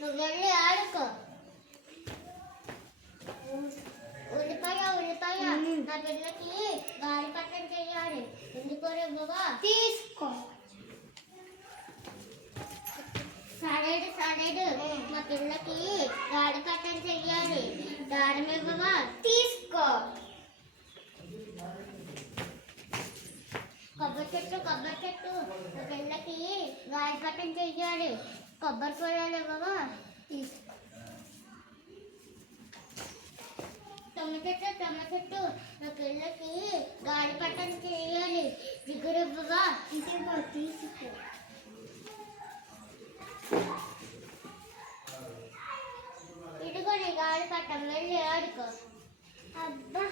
నువ్వు వెళ్ళి ఆడుకో. ఉల్లిపాయ ఉల్లిపాయ నా పిల్లకి గాలిపటం చెయ్యాలి. ఎందుకో రే బాబా తీసుకో. సరేడు సరేడు మా పిల్లకి గాలిపటం చెయ్యాలి. దారమే బాబా తీసుకో. కొబ్బరి చెట్టు మా పిల్లకి గాలిపటం చెయ్యాలి. కొబ్బరి పొలాలు బాబా తీసుకో. టొమ్మ చెట్టు నా పిల్లకి గాలిపటం చేయాలి. జిగురు బాబా తీసుకో. ఇదిగో నీ గాలిపటం వెళ్ళి ఆడుకో. అబ్బా